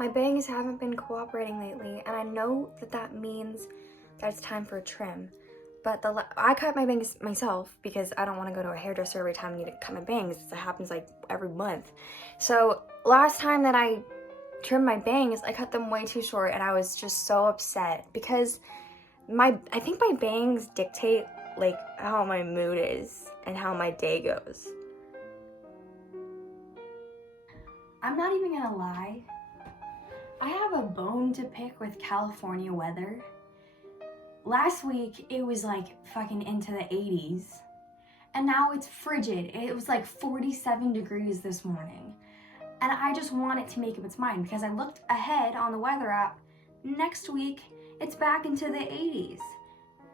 My bangs haven't been cooperating lately, and I know that that means that it's time for a trim. But I cut my bangs myself because I don't want to go to a hairdresser every time I need to cut my bangs. It happens like every month. So last time that I trimmed my bangs, I cut them way too short, and I was just so upset because I think my bangs dictate like how my mood is and how my day goes. I'm not even gonna lie. I have a bone to pick with California weather. Last week, it was like fucking into the 80s. And now it's frigid. It was like 47 degrees this morning. And I just want it to make up its mind because I looked ahead on the weather app. Next week, it's back into the 80s.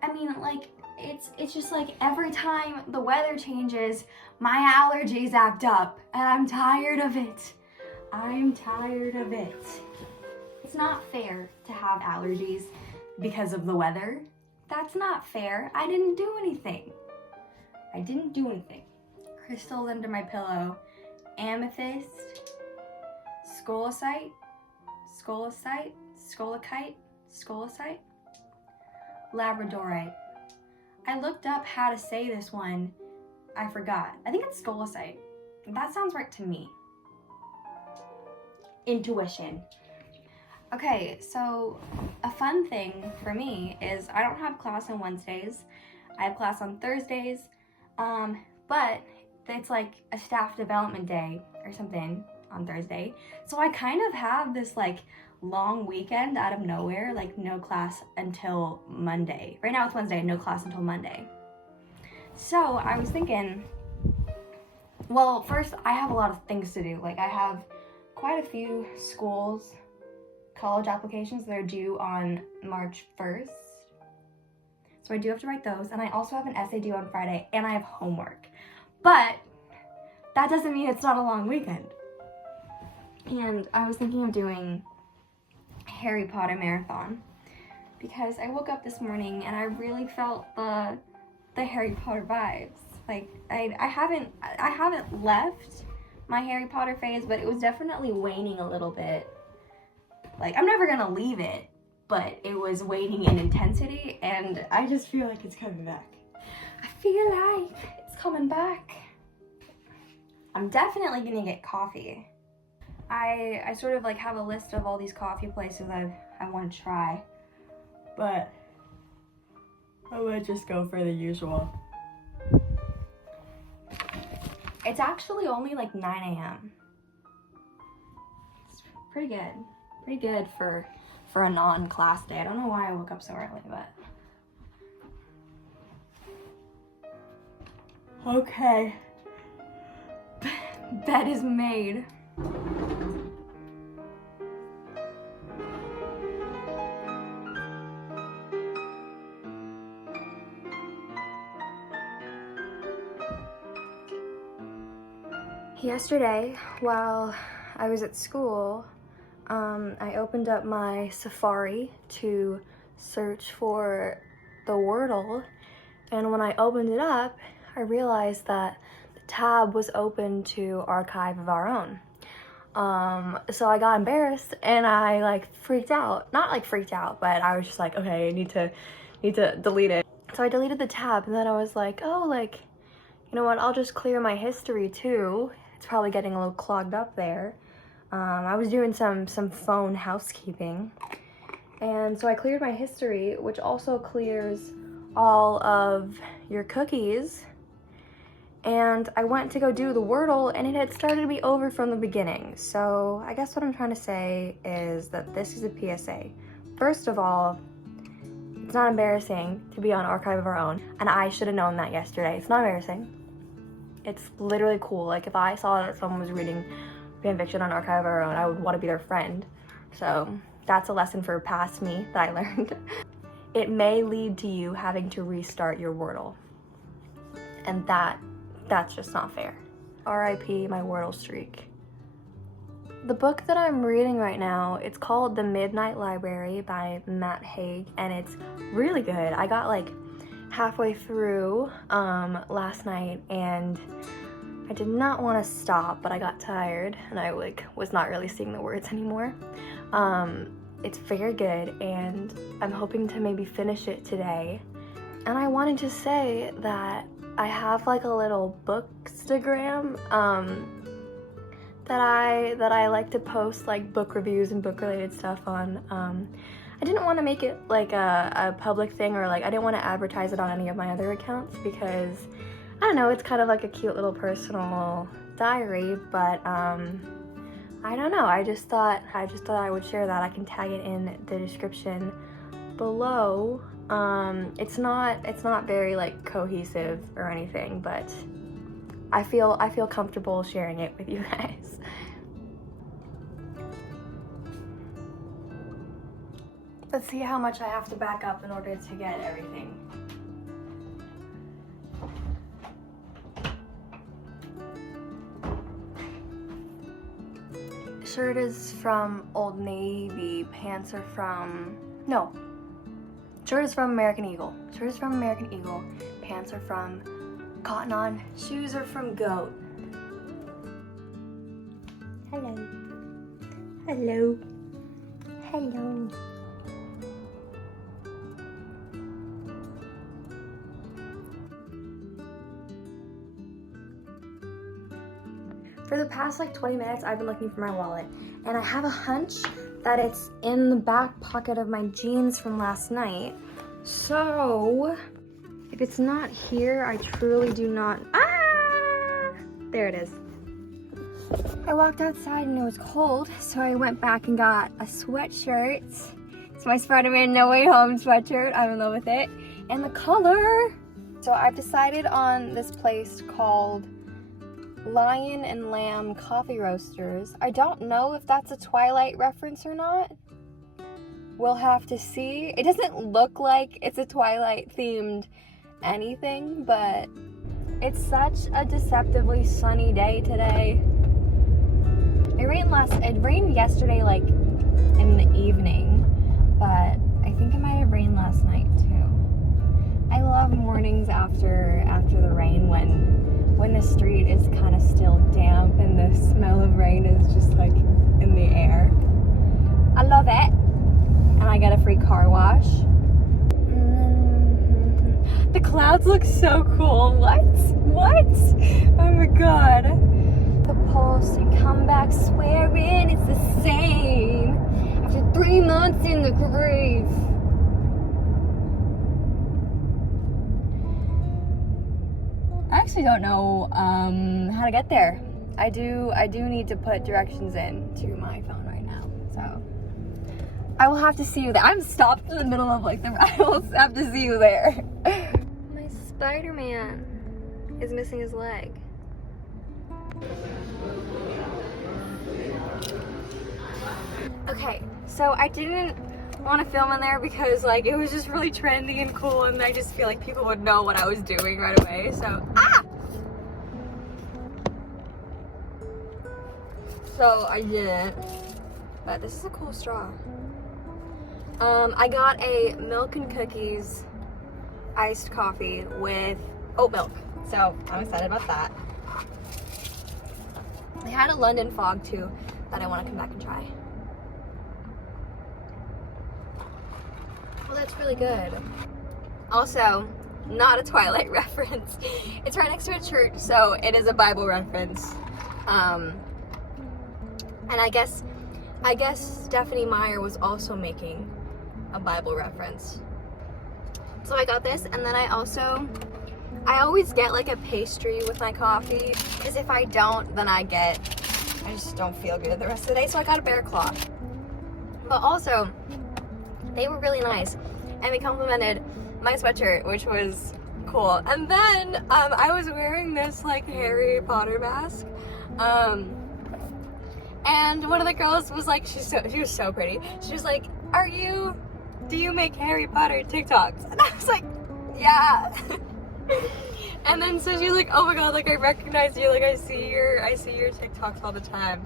I mean, like, it's just like every time the weather changes, my allergies act up. And I'm tired of it. I'm tired of it. It's not fair to have allergies because of the weather. That's not fair. I didn't do anything. I didn't do anything. Crystals under my pillow. Amethyst, scolecite, labradorite. I looked up how to say this one. I forgot. I think it's scolecite. That sounds right to me. Intuition. Okay, so a fun thing for me is I don't have class on Wednesdays. I have class on Thursdays, but it's like a staff development day or something on Thursday. So I kind of have this like long weekend out of nowhere, like no class until Monday. Right now it's Wednesday, no class until Monday. So I was thinking, well, first I have a lot of things to do. Like I have quite a few college applications that are due on March 1st. So I do have to write those, and I also have an essay due on Friday, and I have homework. But that doesn't mean it's not a long weekend. And I was thinking of doing Harry Potter marathon because I woke up this morning and I really felt the Harry Potter vibes. Like I haven't left my Harry Potter phase, but it was definitely waning a little bit. Like, I'm never gonna leave it, but it was waning in intensity, and I just feel like it's coming back. I feel like it's coming back. I'm definitely gonna get coffee. I sort of like have a list of all these coffee places I want to try, but I would just go for the usual. It's actually only like 9 a.m. It's pretty good. Pretty good for a non-class day. I don't know why I woke up so early, but... Okay. Bed is made. Yesterday, while I was at school, I opened up my Safari to search for the Wordle, and when I opened it up, I realized that the tab was open to Archive of Our Own. So I got embarrassed and I like freaked out. Not like freaked out, but I was just like, okay, I need to delete it. So I deleted the tab, and then I was like, oh, like, you know what, I'll just clear my history too. It's probably getting a little clogged up there. I was doing some phone housekeeping, and so I cleared my history, which also clears all of your cookies, and I went to go do the Wordle, and it had started to be over from the beginning. So I guess what I'm trying to say is that this is a PSA. First of all, it's not embarrassing to be on Archive of Our Own, and I should have known that yesterday. It's not embarrassing. It's literally cool. Like, if I saw that someone was reading fanfiction on Archive of Our Own, I would want to be their friend. So that's a lesson for past me that I learned. It may lead to you having to restart your Wordle, and that's just not fair. R.I.P. my Wordle streak. The book that I'm reading right now, it's called The Midnight Library by Matt Haig, and it's really good. I got like halfway through last night, and I did not want to stop, but I got tired and I like was not really seeing the words anymore. It's very good, and I'm hoping to maybe finish it today. And I wanted to say that I have like a little book-stagram that I like to post like book reviews and book related stuff on. I didn't want to make it like a public thing, or like I didn't want to advertise it on any of my other accounts, because I don't know, it's kind of like a cute little personal diary, but I don't know, I just thought I would share that. I can tag it in the description below. It's not very like cohesive or anything, but I feel comfortable sharing it with you guys. Let's see how much I have to back up in order to get everything. Shirt is from Old Navy, pants are from, no, shirt is from American Eagle. Shirt is from American Eagle, pants are from Cotton On, shoes are from Goat. Hello. Hello. Hello. For the past like 20 minutes, I've been looking for my wallet, and I have a hunch that it's in the back pocket of my jeans from last night. So, if it's not here, I truly do not, there it is. I walked outside and it was cold, so I went back and got a sweatshirt. It's my Spider-Man No Way Home sweatshirt, I'm in love with it. And the color! So I've decided on this place called Lion and Lamb Coffee Roasters. I don't know if that's a Twilight reference or not. We'll have to see. It doesn't look like it's a Twilight themed anything, but it's such a deceptively sunny day today. It rained yesterday like in the evening, but I think it might have rained last night too. I love mornings after the rain when the street is kind of still damp and the smell of rain is just like in the air. I love it. And I get a free car wash. The clouds look so cool. What? Oh my god. The post and come back swearing it's the same after 3 months in the grave. I actually don't know how to get there. I do need to put directions in to my phone right now, so I will have to see you there. I'm stopped in the middle of like the ride. I will have to see you there. My Spider-Man is missing his leg. Okay, so I didn't want to film in there because like it was just really trendy and cool, and I just feel like people would know what I was doing right away, so so I didn't. But this is a cool straw. I got a milk and cookies iced coffee with oat milk, so I'm excited about that. They had a London fog too that I want to come back and try. Well, that's really good. Also, not a Twilight reference. It's right next to a church, so it is a Bible reference. And I guess Stephanie Meyer was also making a Bible reference. So I got this, and then I always get like a pastry with my coffee, because if I don't, then I just don't feel good the rest of the day, so I got a bear claw. But also, they were really nice, and they complimented my sweatshirt, which was cool. And then I was wearing this like Harry Potter mask, and one of the girls was like, she was so pretty. She was like, do you make Harry Potter TikToks? And I was like, yeah. And then so she's like, oh my god, like I recognize you, like I see your TikToks all the time.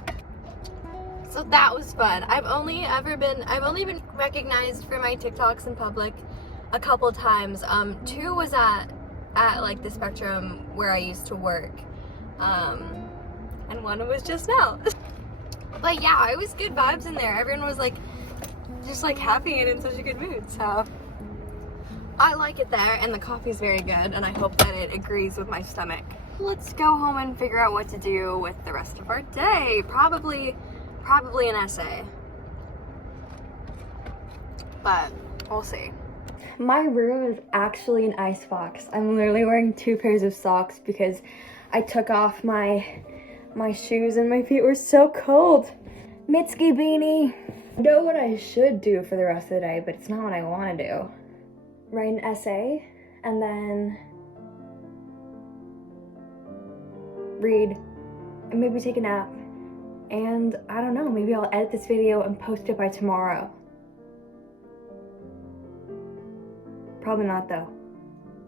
So that was fun. I've only been recognized for my TikToks in public a couple times. 2 was at like the Spectrum where I used to work. And 1 was just now. But yeah, it was good vibes in there. Everyone was like, just like happy and in such a good mood. So I like it there, and the coffee's very good, and I hope that it agrees with my stomach. Let's go home and figure out what to do with the rest of our day. Probably an essay. But we'll see. My room is actually an icebox. I'm literally wearing 2 pairs of socks because I took off my shoes and my feet were so cold. Mitski beanie. I know what I should do for the rest of the day, but it's not what I want to do. Write an essay and then read and maybe take a nap. And I don't know, maybe I'll edit this video and post it by tomorrow. Probably not though.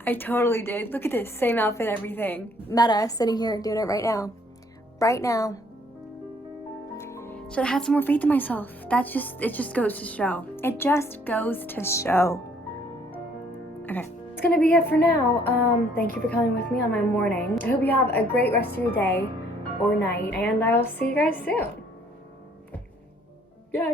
I totally did. Look at this, same outfit, everything. Meta sitting here doing it right now. Right now. Should have had some more faith in myself. It just goes to show. It just goes to show. Okay. That's gonna be it for now. Thank you for coming with me on my morning. I hope you have a great rest of your day or night, and I will see you guys soon. Yay.